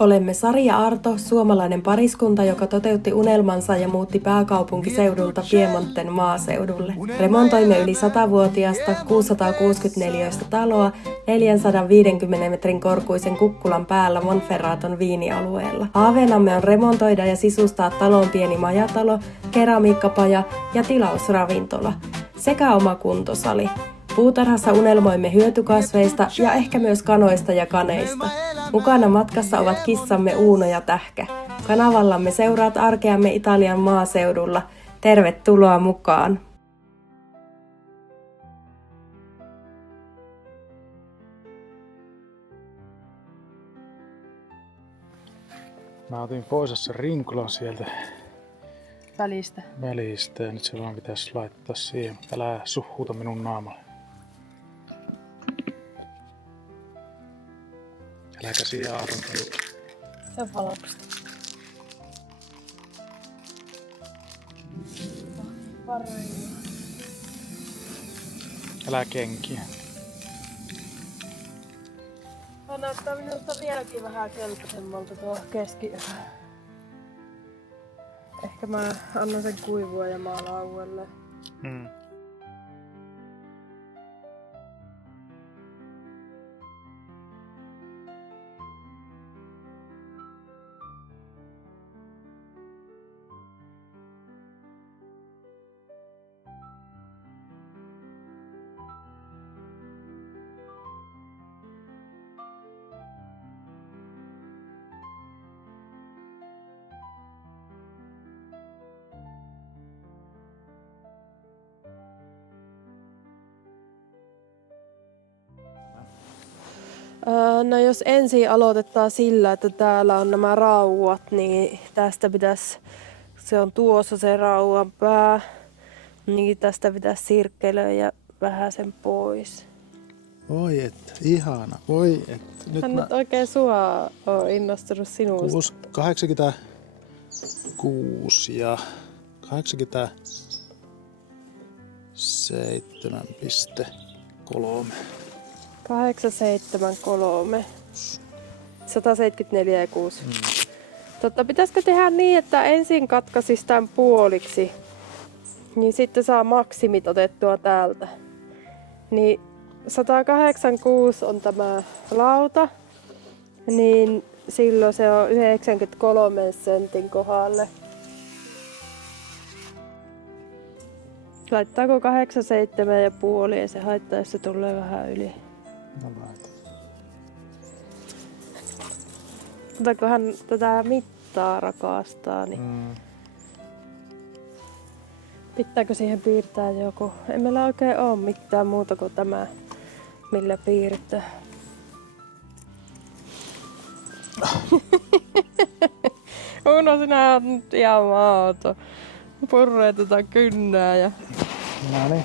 Olemme Sari ja Arto, suomalainen pariskunta, joka toteutti unelmansa ja muutti pääkaupunkiseudulta Piemonten maaseudulle. Remontoimme yli 100-vuotiasta 664 taloa 450 metrin korkuisen kukkulan päällä Monferraton viinialueella. Haaveenamme on remontoida ja sisustaa talon pieni majatalo, keramiikkapaja ja tilausravintola sekä oma kuntosali. Puutarhassa unelmoimme hyötykasveista ja ehkä myös kanoista ja kaneista. Mukana matkassa ovat kissamme Uuno ja Tähkä. Kanavallamme seuraat arkeamme Italian maaseudulla. Tervetuloa mukaan! Mä otin pois sen rinkulan sieltä Välistä. Ja nyt se vaan pitäisi laittaa siihen. Älä suhuta minun naamalle. Äläkä siihen arvota. Se on valkoista. Älä kenkiä. Tämä näyttää minusta vieläkin vähän keltaisemmalta tuo keskiyö. Ehkä mä annan sen kuivua ja maalaan uudelleen. No jos ensin aloitetaan sillä, että täällä on nämä rauat, niin tästä pitäisi, se on tuossa se rauan pää, niin tästä pitäisi sirkkelöidä vähän sen pois. Voi et, ihana, voi et. Nyt oikein sua on innostunut sinusta. 86 ja 87,3. 873. 174 ja 6. Pitäisikö tehdä niin, että ensin katkaisisi tämän puoliksi, niin sitten saa maksimit otettua täältä. Niin 186 on tämä lauta, niin silloin se on 93 sentin kohdalle. Laittaako 87 ja puoli ja se haittaa, jos se tulee vähän yli. No laita. Mutta kun hän tätä mittaa rakastaa, niin pitääkö siihen piirtää joku? Ei meillä oikein ole mitään muuta kuin tämä, millä piirtää. Uno, sinä oot nyt ihan maato. Purreetetaan kynnää ja... No niin.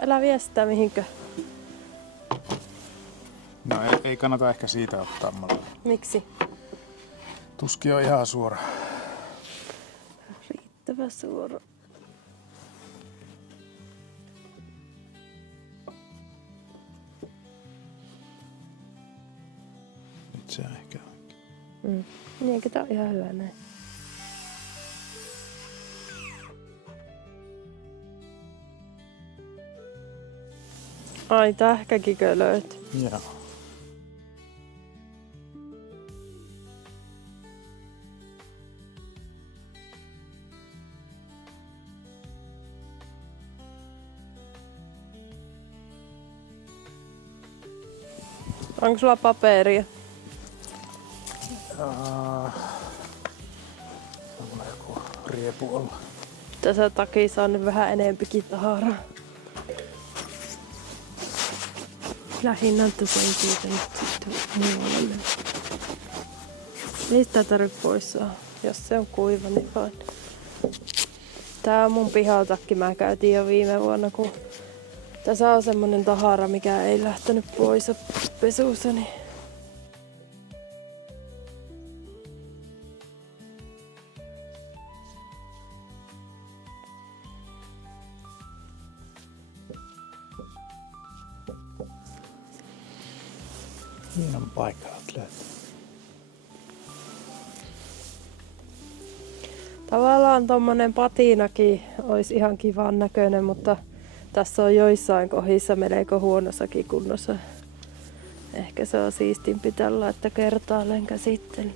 Älä vie sitä mihinkö. No ei kannata ehkä siitä ottaa mallia. Miksi? Tuski on ihan suora. Riittävä suora. Nyt se on ehkä oikein. Niin, eikä tää on ihan hyvä näin. Ai, tähkäkikölöit. Joo. Onko sulla paperia? On joku riepu olla. Tässä takissa on nyt vähän enempikin taharaa. Lähinnä tässä ei siitä nyt sitten muualle. Ei sitä tarvitse pois saa. Jos se on kuiva, niin vain. Tää on mun pihaltakki. Mä käytiin jo viime vuonna, kun tässä on semmonen tahara, mikä ei lähtenyt pois pesussa. Niin hienon paikka olet löytänyt. Tavallaan tommonen patinakin olisi ihan kivan näköinen, mutta tässä on joissain kohdissa melko huonossakin kunnossa. Ehkä se on siistimpi tällä, että kertaalleen käsittely.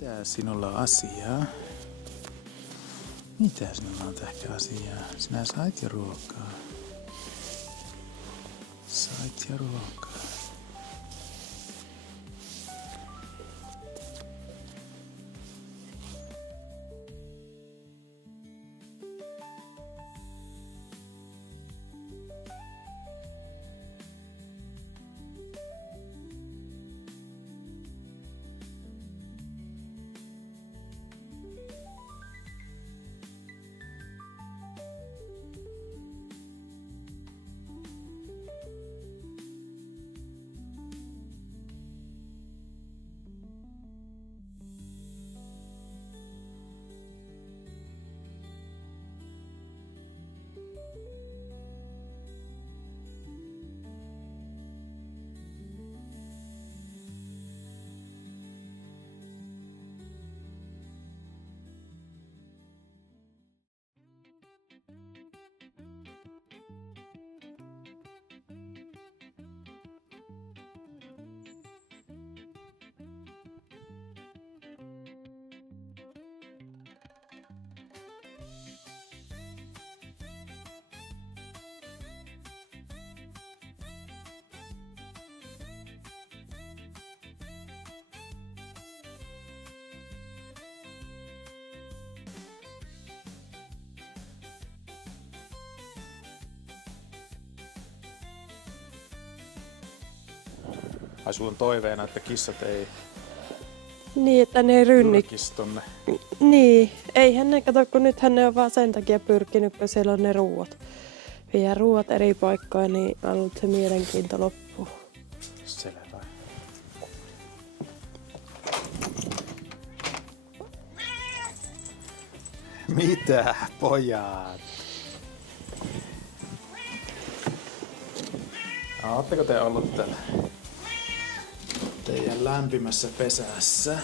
Mitä sinulla on asiaa? Mitä sinulla on ehkä asiaa? Sinä sait jo ruokaa. Sait jo ruokaa. Ai sulla on toiveena, että kissat ei Niin, että ne rynnit. pyrkisi tonne. Niin, eihän ne kato, kun nythän ne on vaan sen takia pyrkinyt, kun siellä on ne ruuat. Viedään ruuat eri paikkaan, niin on ollut se mielenkiinto loppuu. Selvä. Mitä, pojat? Oletteko te ollut täällä teidän lämpimässä pesässä?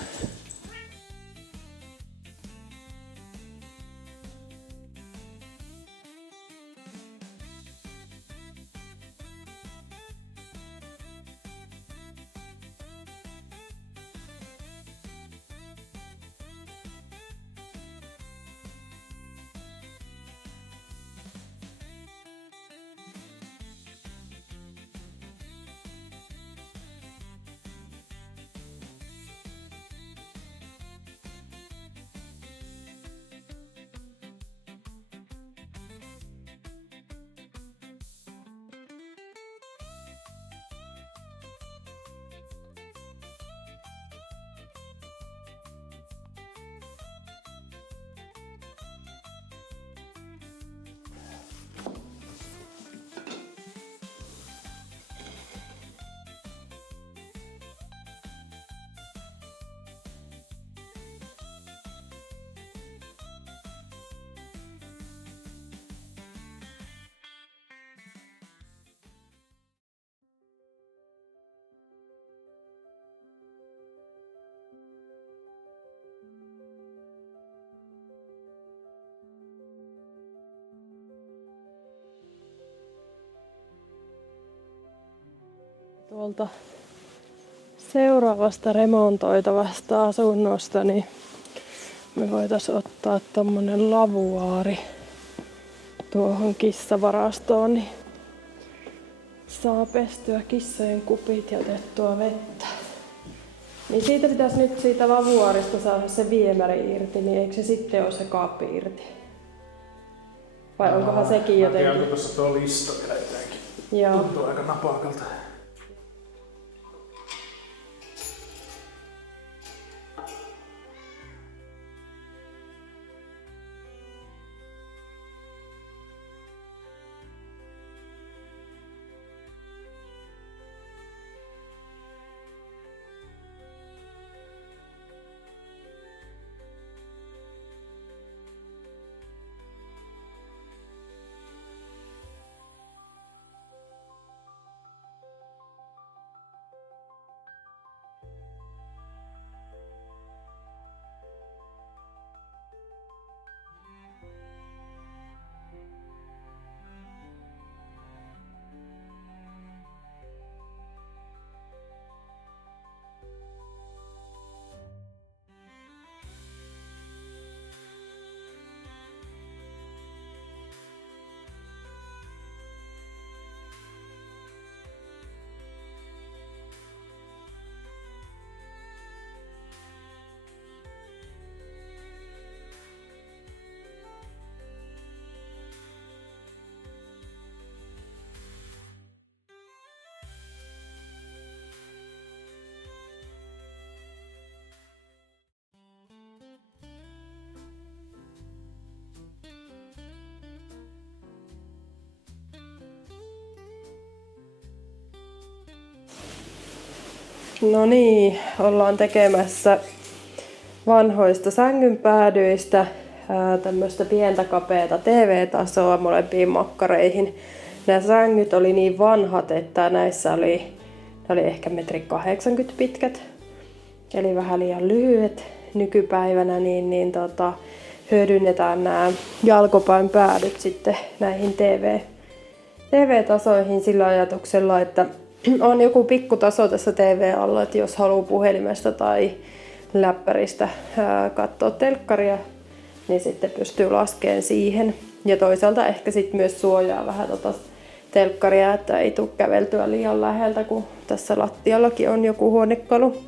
Tuolta seuraavasta remontoitavasta asunnosta, niin me voitaisiin ottaa tommonen lavuaari tuohon kissavarastoon, niin saa pestyä kissojen kupit ja otettua vettä. Niin siitä pitäisi nyt siitä lavuaarista saada se viemäri irti, niin eikö se sitten ole se kaappi irti? Vai onkohan sekin jotenkin? Onko tuossa tuo listo vielä jotenkin? Joo. Tuntuu aika napakalta. No niin, ollaan tekemässä vanhoista sängynpäädyistä tämmöistä pientä kapeata TV-tasoa molempiin makkareihin. Nämä sängyt oli niin vanhat, että näissä oli ehkä 1,80 m pitkät, eli vähän liian lyhyet nykypäivänä, niin hyödynnetään nämä jalkopain päädyt sitten näihin TV-tasoihin sillä ajatuksella, että on joku pikkutaso tässä TV-alla, että jos haluaa puhelimesta tai läppäristä katsoa telkkaria, niin sitten pystyy laskemaan siihen. Ja toisaalta ehkä sitten myös suojaa vähän telkkaria, että ei tule käveltyä liian läheltä, kun tässä lattiallakin on joku huonekalu.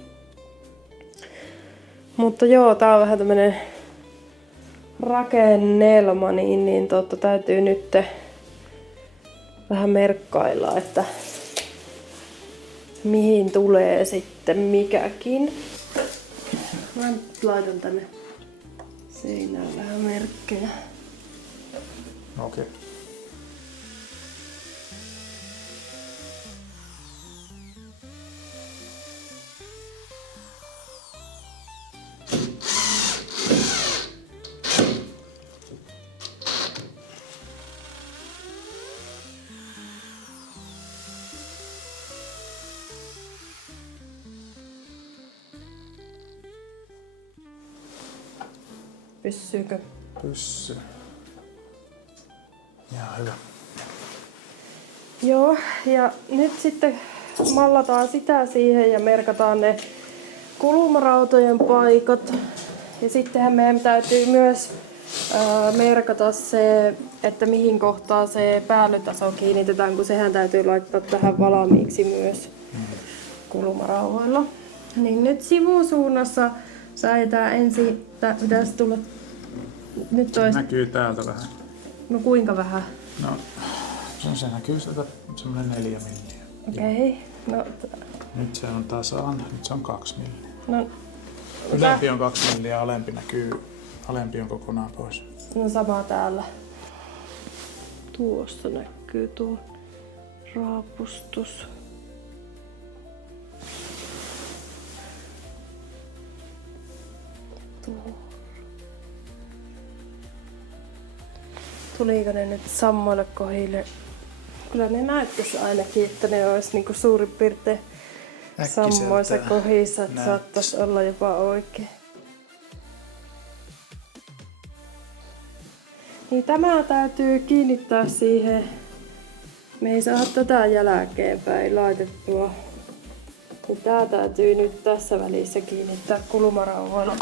Mutta joo, tää on vähän tämmönen rakennelma, niin täytyy nyt vähän merkkailla, että mihin tulee sitten mikäkin. Mä nyt laitan tänne seinään vähän merkkejä. Okei. Pyssyykö? Pyssy. Ihan hyvä. Joo, ja nyt sitten mallataan sitä siihen ja merkataan ne kulumarautojen paikat. Ja sittenhän meidän täytyy myös merkata se, että mihin kohtaan se päällytaso kiinnitetään, kun sehän täytyy laittaa tähän valmiiksi myös kulumarauhoilla. Niin nyt sivusuunnassa säädetään ensin, pitäisi tulla nyt Näkyy täältä vähän. No kuinka vähän? No, se näkyy sieltä semmonen 4 milliä. Okei. No, nyt se on tasaan, nyt se on 2 milliä. no, Ylempi on 2 milliä, alempi näkyy, alempi on kokonaan pois. no sama täällä. Tuossa näkyy tuo raapustus. Tuliko ne nyt sammoille kohdille? Kyllä ne näyttäisi ainakin, että ne olisi niinku suurin piirtein sammoissa kohdissa, että saattaisi olla jopa oikein. Niin tämä täytyy kiinnittää siihen. Me ei saada tätä jälkeenpäin laitettua. Niin tää täytyy nyt tässä välissä kiinnittää kulumarauhoilla.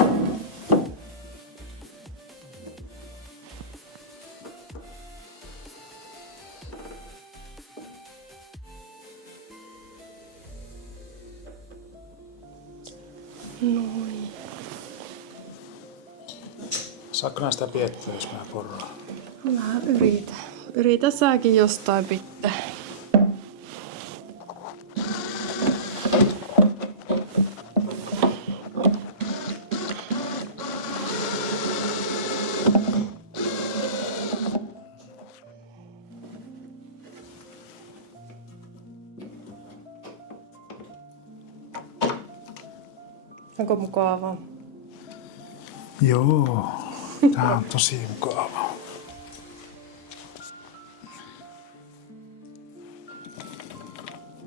Noin. Saatko nää sitä piettyä, jos mä porraan? Mä yritän. Yritä säkin jostain pitää. Onko mukavaa? Joo, tää on tosi mukavaa.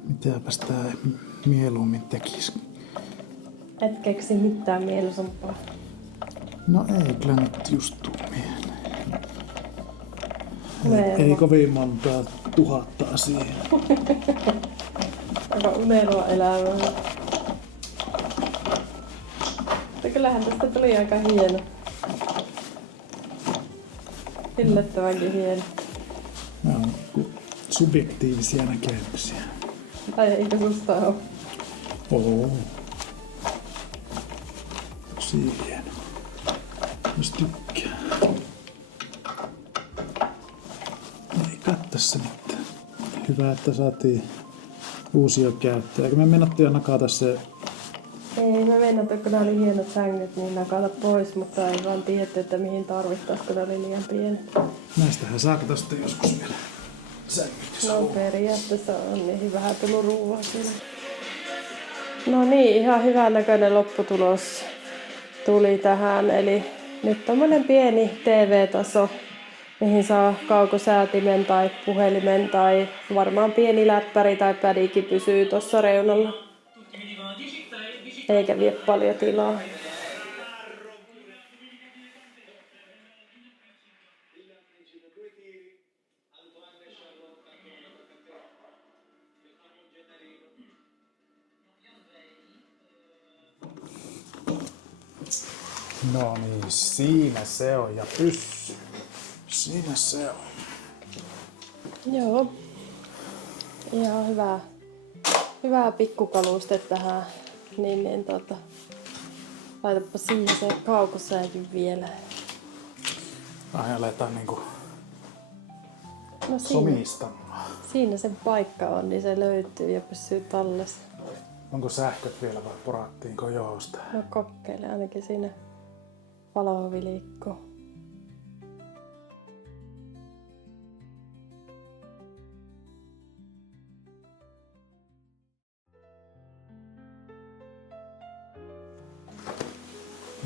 Mitäpäs tää mieluummin tekis? Et keksi mitään mieluisampaa. No ei kyllä nyt just tuu mieleen. Ei Unelma. kovin montaa tuhatta asiaa. Aika unelma elämää. Mutta kyllähän tästä tuli aika hieno. Yllättävänkin hieno. Nämä on subjektiivisia näkemyksiä. Tai eikö susta oo? Oo. Tosi hieno. Jos tykkää. Ei kai tässä mitään. Hyvä, että saatiin uusia käyttöjä. Kun me mennattiin jo nakata se... Ei me mennä, kun nämä oli hienot sängyt, niin nakata pois, mutta ei vaan tiedetty, että mihin tarvittaisi, kun ne oli liian pienet. Näistähän saako sitten joskus vielä sängyt. No periaatteessa on niin vähän tullut ruuaa siinä. No niin, ihan hyvän näköinen lopputulos tuli tähän. Eli nyt tommonen pieni TV-taso, mihin saa kaukosäätimen tai puhelimen tai varmaan pieni läppäri tai pädikin pysyy tuossa reunalla. Eikä vie paljon tilaa. No niin, siinä se on ja pyssy. Siinä se on. Joo. Ihan hyvä pikkukaluste tähän. Laitapa siihen se kaukosääkin vielä. Ai aletaan niinku No somistamaan. siinä sen paikka on, niin se löytyy ja pysyy tallessa. Onko sähköt vielä vai porattiinko joosta? No kokeile ainakin siinä valovilikko.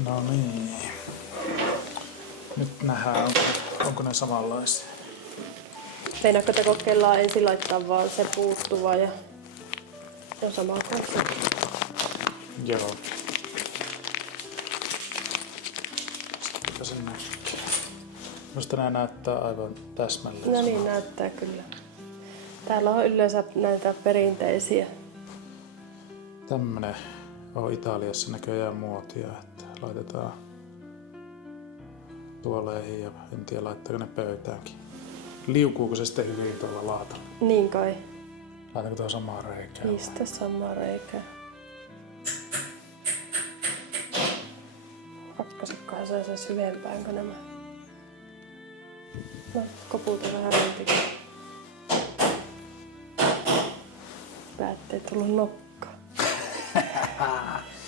No niin. Nyt nähdään, onko ne samanlaisia. Meinaatko te kokeillaan ensin laittaa vaan se puuttuva ja sama kanssa. Joo. Sitten se näkee. Minusta nämä näyttää aivan täsmälleen. No niin, näyttää kyllä. Täällä on yleensä näitä perinteisiä. Tämmönen on Italiassa näköjään muotia, että laitetaan tuoleihin ja en tiedä laittaako ne pöytäänkin. Liukuuko se sitten hyvin tuolla laatalla? Niin kai. Laitaanko tuo samaa reikää? Pistä sama reikä. Pakkasikkohan se on se syvempään kuin nämä. No, koputa vähän entikin. Päättei tullut nokka.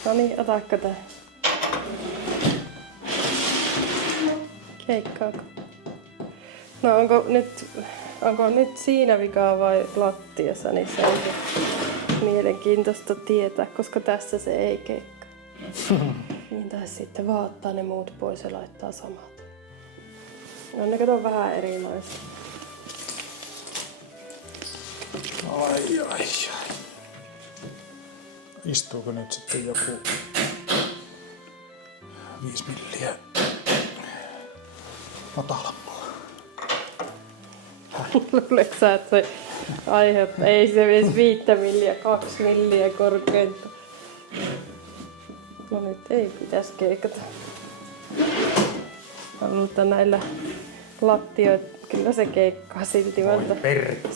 No niin, otakko tää? Keikkaako? No onko nyt siinä vikaa vai lattiassa, niin se on mielenkiintoista tietää, koska tässä se ei keikkaa. Niin taisi sitten vaattaa ne muut pois ja laittaa samat. No ne kato vähän erilaisia. Ai. Istuuko nyt sitten joku 5 milliä matalammalla? Luuletko sä, että se aiheuttaa? Ei se edes 5 milliä, 2 milliä korkeinta. No nyt ei pitäisi keikata. Mutta näillä lattioilla kyllä se keikkaa silti.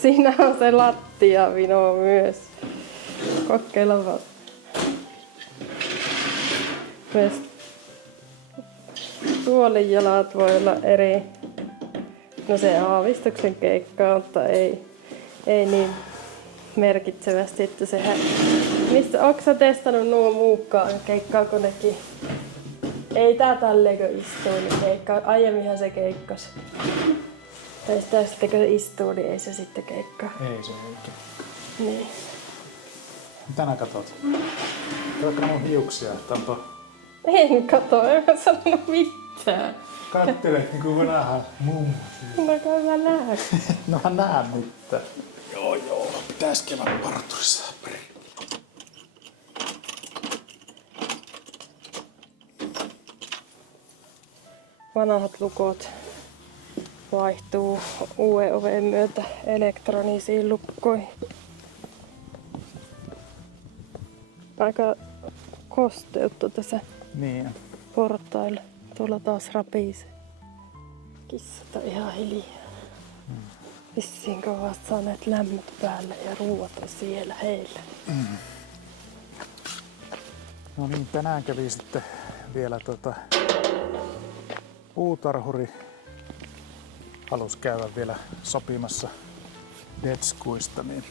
Siinä on se lattiavino myös. Kokeilla vaan. Myös tuolinjalat voi olla eri. No se aavistuksen keikkaa, mutta ei niin merkitsevästi, että sehän... Ootko sä testannut nuo muukkaan? Keikkaako nekin? Ei tää tälleekö istuu, niin keikkaa. Aiemminhan se keikkasi. Tai sitä sitten kun se istuu, niin ei se sitten keikkaa. Ei se oikein. Niin. Mitä nää katot? Katsotaan mun hiuksia, että onpa... En kato, en mä sanonut mitään. Kattele niinku vanha mummo. No kai mä näen. No mä näen mitään. Joo, pitäis käydä parturissa. Vanhat lukot vaihtuu uuden oven myötä elektronisiin lukkoihin. Aika kosteutta tässä Niin. portailla. Tuolla taas rapisee. Kissat on ihan hiljaa. Vissiin ovat saaneet lämmöt päälle ja ruuat on siellä heillä. No niin, tänään kävi sitten vielä puutarhuri. Halus käydä vielä sopimassa detskuista, niin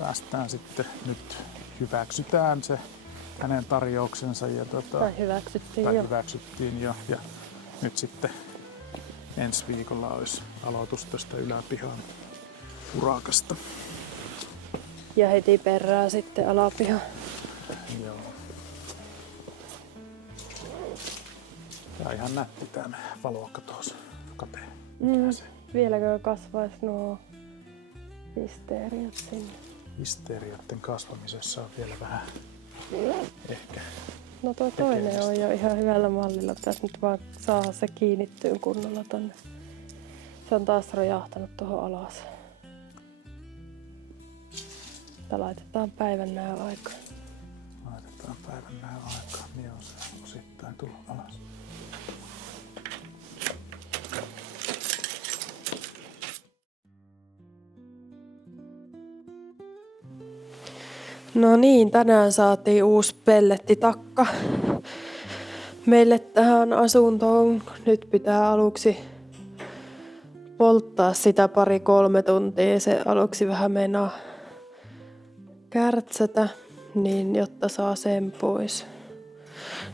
päästään sitten nyt hyväksytään se hänen tarjouksensa. Ja Tai hyväksyttiin jo. Ja nyt sitten ensi viikolla olisi aloitus tästä yläpihan urakasta. Ja heti perään sitten alapiha. Joo. Tää on ihan nätti tää meidän valokatos. Kate. Vieläkö kasvaisi nuo listeeriat sinne? Listeerioiden kasvamisessa on vielä vähän ehkä. No tuo toinen on jo ihan hyvällä mallilla. Pitäisi nyt vaan saada se kiinnittyä kunnolla tonne. Se on taas rojahtanut tuohon alas. Tää laitetaan päivän näön aikaan. Laitetaan päivän näön aikaan. Niin on se osittain tullut alas. No niin, tänään saatiin uusi pellettitakka meille tähän asuntoon. Nyt pitää aluksi polttaa sitä 2-3 tuntia. Se aluksi vähän meinaa kärtsätä, niin jotta saa sen pois.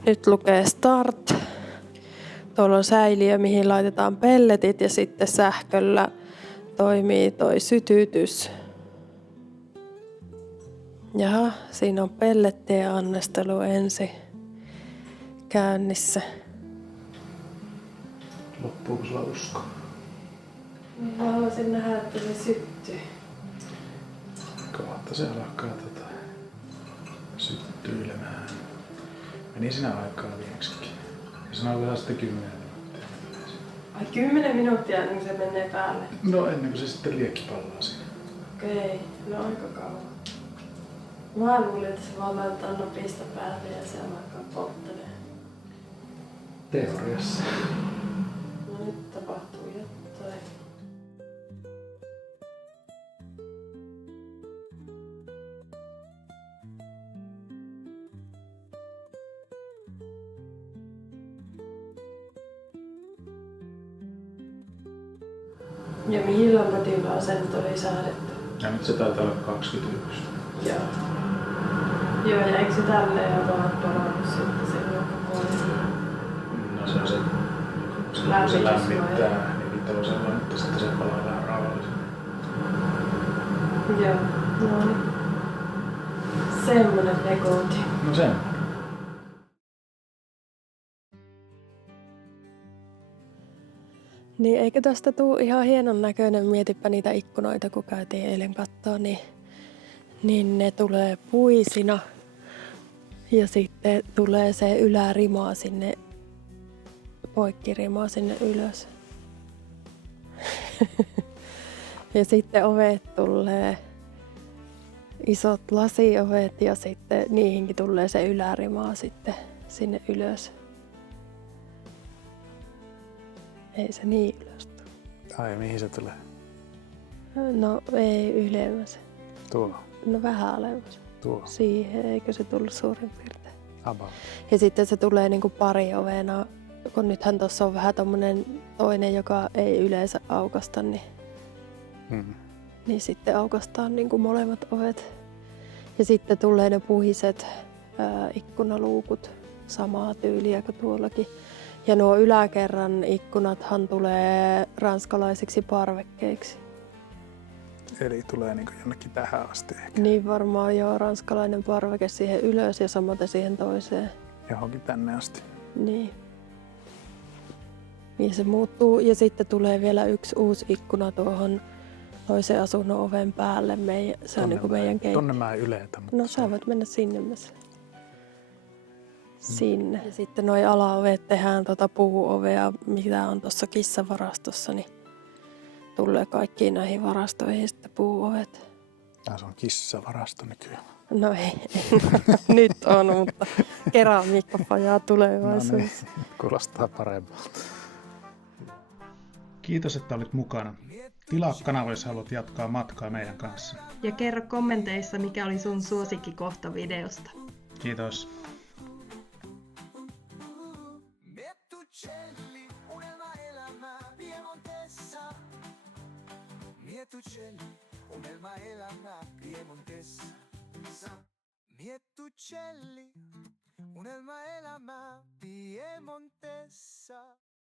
Nyt lukee start. Tuolla on säiliö, mihin laitetaan pelletit ja sitten sähköllä toimii toi sytytys. Jaha, siinä on pellettien annostelu ensin käynnissä. Loppuuko sulla usko? Mä haluaisin nähdä, että se syttyy. Kohta se alkaa syttyilemään. Meni siinä aikaa lieksikin. Ja se on vielä sitten 10 minuuttia. Ai 10 minuuttia ennen kuin se menee päälle? No ennen kuin se sitten liekki pallaa siinä. Okei, no aika kauan. Mä luulin, että se vaan laittaa napista päälle ja se alkaa polttelee. Teoriassa. No nyt tapahtuu jotain. Ja mihin lämpötilaan se nyt oli säädetty? Ja nyt se taitaa olla 21. Joo. Joo, ja eikö se tälleen ole vaan palannut sitten sen ulkopuolelle? No se on se, kun se lämmittää, niin vitosella, mutta sitten se palaa vähän rauhallisemmin. Joo, no niin. Semmonen vekoti. No sen. Niin eikö tästä tuu ihan hienon näköinen? Mietipä niitä ikkunoita, kun käytiin eilen kattoo, niin ne tulee puisina. Ja sitten tulee se ylärima sinne, poikkirima sinne ylös. Ja sitten ovet tulee, isot lasiovet ja sitten niihinkin tulee se ylärima sitten sinne ylös. Ei se niin ylös tule. Ai, mihin se tulee? No ei ylemmäs. Tuo. No vähän alemmas. Tuo. Siihen, eikö se tullut suurin piirtein. About. Ja sitten se tulee niinku pariovena, kun nythän tuossa on vähän tommonen toinen, joka ei yleensä aukasta, niin sitten aukastaan niinku molemmat ovet. Ja sitten tulee ne puhiset ikkunaluukut, samaa tyyliä kuin tuollakin. Ja nuo yläkerran ikkunathan tulee ranskalaisiksi parvekkeiksi. Eli tulee niin kuin jonnekin tähän asti ehkä. Niin varmaan joo, ranskalainen parveke siihen ylös ja samaten siihen toiseen. Johonkin tänne asti. Niin. Niin se muuttuu ja sitten tulee vielä yksi uusi ikkuna tuohon toisen asunnon oven päälle. Se on niin kuin meidän keittiö. Tonne mä en yletä. No sä voit mennä sinne myös. Sinne. Ja sitten noi alaovet tehdään puuovea, mitä on tuossa kissavarastossa, niin tulee kaikkiin näihin varastoihin sitten puuovet. Se on kissavarasto nykyään. No ei nyt on, mutta keramiikkapajaa tulevaisuus. No niin, kuulostaa paremmalta. Kiitos, että olit mukana. Tilaa kanava, jos haluat jatkaa matkaa meidän kanssa. Ja kerro kommenteissa, mikä oli sun suosikkikohta videosta. Kiitos. Miettucelli, unelma elämä Piemontessa.